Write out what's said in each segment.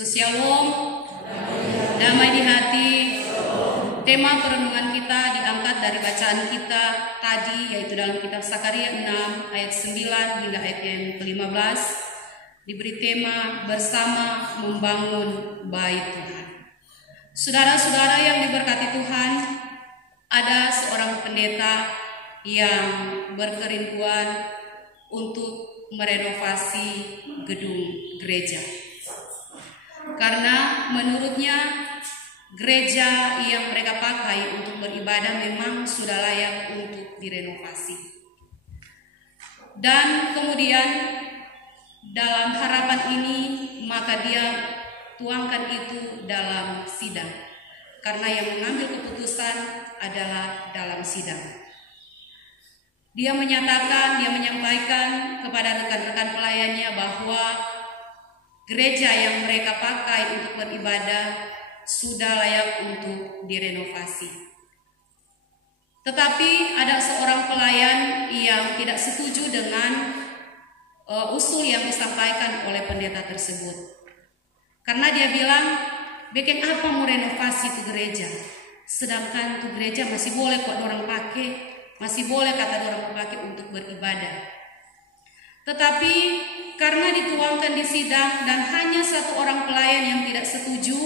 Shalom, damai di hati. Tema perenungan kita diangkat dari bacaan kita tadi, yaitu dalam kitab Sakaria 6 ayat 9 hingga ayat yang ke-15. Diberi tema bersama membangun bait Tuhan. Saudara-saudara yang diberkati Tuhan, ada seorang pendeta yang berkerinduan untuk merenovasi gedung gereja. Karena menurutnya gereja yang mereka pakai untuk beribadah memang sudah layak untuk direnovasi. Dan kemudian dalam harapan ini maka dia tuangkan itu dalam sidang. Karena yang mengambil keputusan adalah dalam sidang. Dia menyampaikan kepada rekan-rekan pelayannya bahwa gereja yang mereka pakai untuk beribadah sudah layak untuk direnovasi. Tetapi ada seorang pelayan yang tidak setuju dengan usul yang disampaikan oleh pendeta tersebut. Karena dia bilang, bikin apa mau renovasi ke gereja? Sedangkan tuh gereja masih boleh kok orang pakai, masih boleh kata orang pakai untuk beribadah. Tetapi karena dituangkan di sidang dan hanya satu orang pelayan yang tidak setuju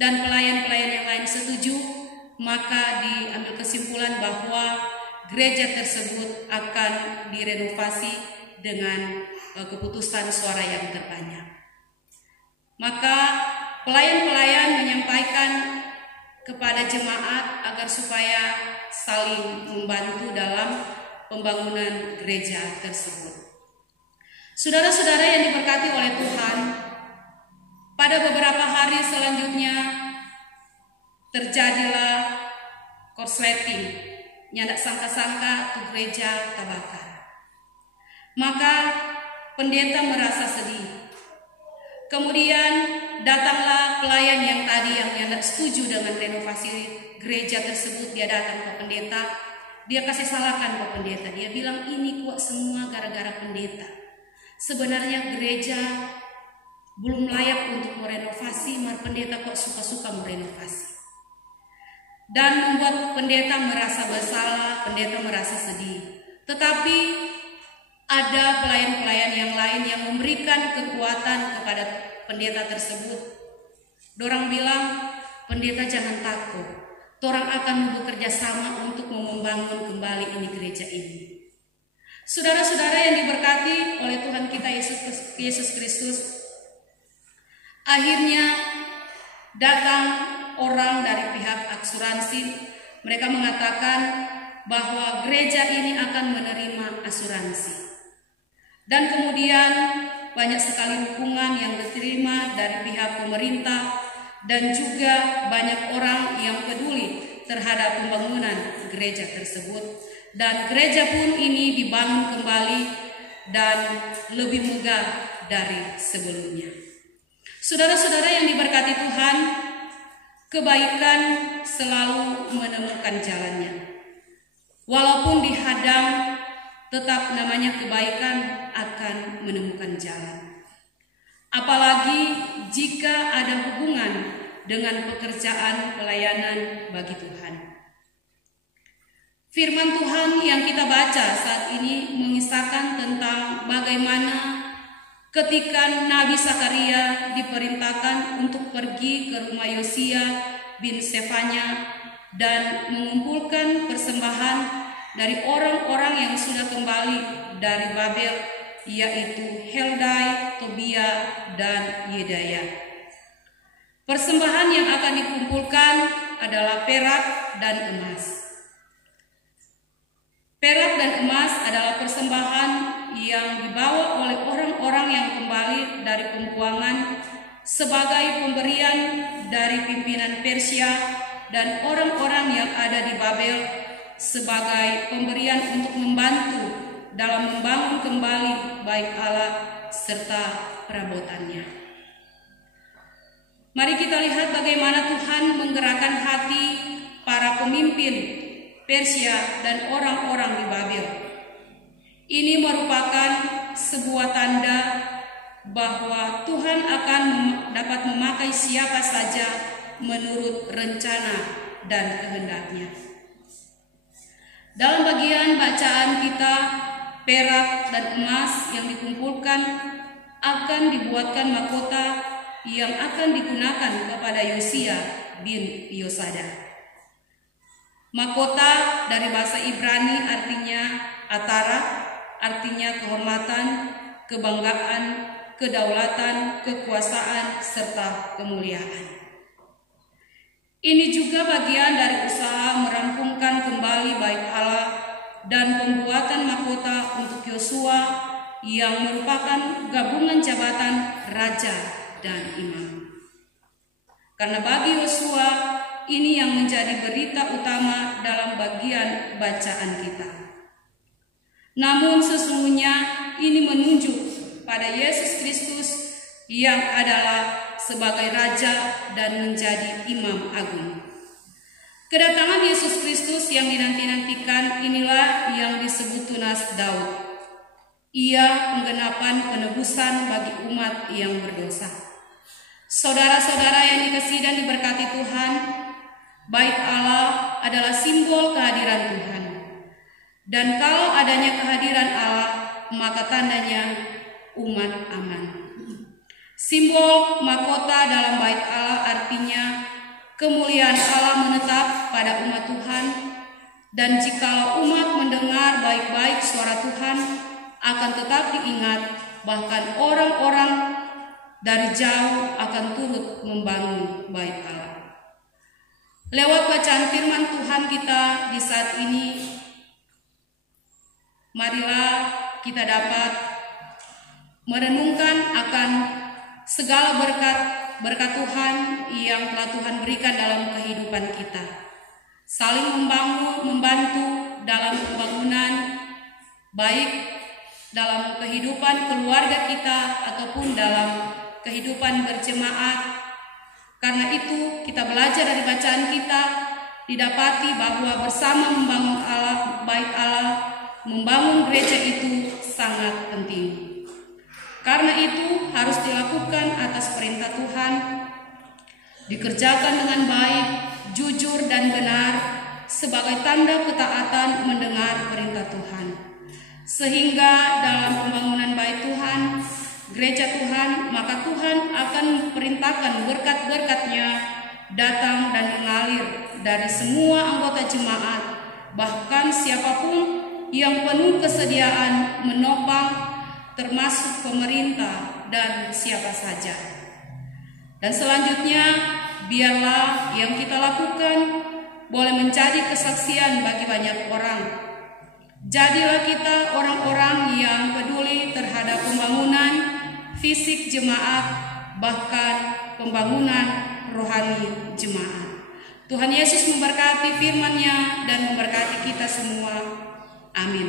dan pelayan-pelayan yang lain setuju, maka diambil kesimpulan bahwa gereja tersebut akan direnovasi dengan keputusan suara yang terbanyak. Maka pelayan-pelayan menyampaikan kepada jemaat agar supaya saling membantu dalam pembangunan gereja tersebut. Saudara-saudara yang diberkati oleh Tuhan, pada beberapa hari selanjutnya terjadilah korsleting. Nyandak sangka-sangka tuh gereja terbakar. Maka pendeta merasa sedih. Kemudian datanglah pelayan yang tadi yang nyandak setuju dengan renovasi gereja tersebut. Dia datang ke pendeta, dia kasih salahkan ke pendeta. Dia bilang ini kok semua gara-gara pendeta. Sebenarnya gereja belum layak untuk merenovasi, mar pendeta kok suka-suka merenovasi. Dan membuat pendeta merasa bersalah, pendeta merasa sedih. Tetapi ada pelayan-pelayan yang lain yang memberikan kekuatan kepada pendeta tersebut. Dorang bilang, pendeta jangan takut. Dorang akan bekerja sama untuk membangun kembali ini gereja ini. Saudara-saudara yang diberkati oleh Tuhan kita Yesus Kristus, akhirnya datang orang dari pihak asuransi. Mereka mengatakan bahwa gereja ini akan menerima asuransi. Dan kemudian banyak sekali dukungan yang diterima dari pihak pemerintah dan juga banyak orang yang peduli terhadap pembangunan gereja tersebut. Dan gereja pun ini dibangun kembali dan lebih megah dari sebelumnya. Saudara-saudara yang diberkati Tuhan, kebaikan selalu menemukan jalannya. Walaupun dihadang, tetap namanya kebaikan akan menemukan jalan. Apalagi jika ada hubungan dengan pekerjaan pelayanan bagi Tuhan. Firman Tuhan yang kita baca saat ini mengisahkan tentang bagaimana ketika Nabi Sakaria diperintahkan untuk pergi ke rumah Yosia bin Sefanya dan mengumpulkan persembahan dari orang-orang yang sudah kembali dari Babel, yaitu Heldai, Tobia, dan Yedaya. Persembahan yang akan dikumpulkan adalah perak dan emas. Perak dan emas adalah persembahan yang dibawa oleh orang-orang yang kembali dari pembuangan sebagai pemberian dari pimpinan Persia dan orang-orang yang ada di Babel sebagai pemberian untuk membantu dalam membangun kembali bait Allah serta perabotannya. Mari kita lihat bagaimana Tuhan menggerakkan hati para pemimpin Persia dan orang-orang di Babel. Ini merupakan sebuah tanda bahwa Tuhan akan dapat memakai siapa saja menurut rencana dan kehendaknya. Dalam bagian bacaan kita, perak dan emas yang dikumpulkan akan dibuatkan mahkota yang akan digunakan kepada Yosia bin Yosada. Mahkota dari bahasa Ibrani artinya atara, artinya kehormatan, kebanggaan, kedaulatan, kekuasaan, serta kemuliaan. Ini juga bagian dari usaha merampungkan kembali bait Allah dan pembuatan mahkota untuk Yosua yang merupakan gabungan jabatan raja dan imam. Karena bagi Yosua ini yang menjadi berita utama dalam bagian bacaan kita. Namun sesungguhnya ini menunjuk pada Yesus Kristus yang adalah sebagai raja dan menjadi imam agung. Kedatangan Yesus Kristus yang dinanti-nantikan inilah yang disebut tunas Daud. Ia penggenapan penebusan bagi umat yang berdosa. Saudara-saudara yang dikasihi dan diberkati Tuhan, bait Allah adalah simbol kehadiran Tuhan. Dan kalau adanya kehadiran Allah, maka tandanya umat aman. Simbol mahkota dalam bait Allah artinya kemuliaan Allah menetap pada umat Tuhan, dan jikalau umat mendengar baik-baik suara Tuhan, akan tetap diingat, bahkan orang-orang dari jauh akan turut membangun bait Allah. Lewat bacaan firman Tuhan kita di saat ini, marilah kita dapat merenungkan akan segala berkat Tuhan yang telah Tuhan berikan dalam kehidupan kita. Saling membantu dalam pembangunan, baik dalam kehidupan keluarga kita ataupun dalam kehidupan berjemaat. Karena itu kita belajar dari bacaan kita, didapati bahwa bersama membangun Allah, bait Allah, membangun gereja itu sangat penting. Karena itu harus dilakukan atas perintah Tuhan, dikerjakan dengan baik, jujur dan benar sebagai tanda ketaatan mendengar perintah Tuhan. Sehingga dalam pembangunan bait Tuhan, gereja Tuhan, maka Tuhan akan memperintahkan berkat-berkat-Nya datang dan mengalir dari semua anggota jemaat, bahkan siapapun yang penuh kesediaan menopang, termasuk pemerintah dan siapa saja. Dan selanjutnya, biarlah yang kita lakukan boleh menjadi kesaksian bagi banyak orang. Jadilah kita orang-orang yang peduli terhadap pembangunan fisik jemaat, bahkan pembangunan rohani jemaat. Tuhan Yesus memberkati firman-Nya dan memberkati kita semua. Amin.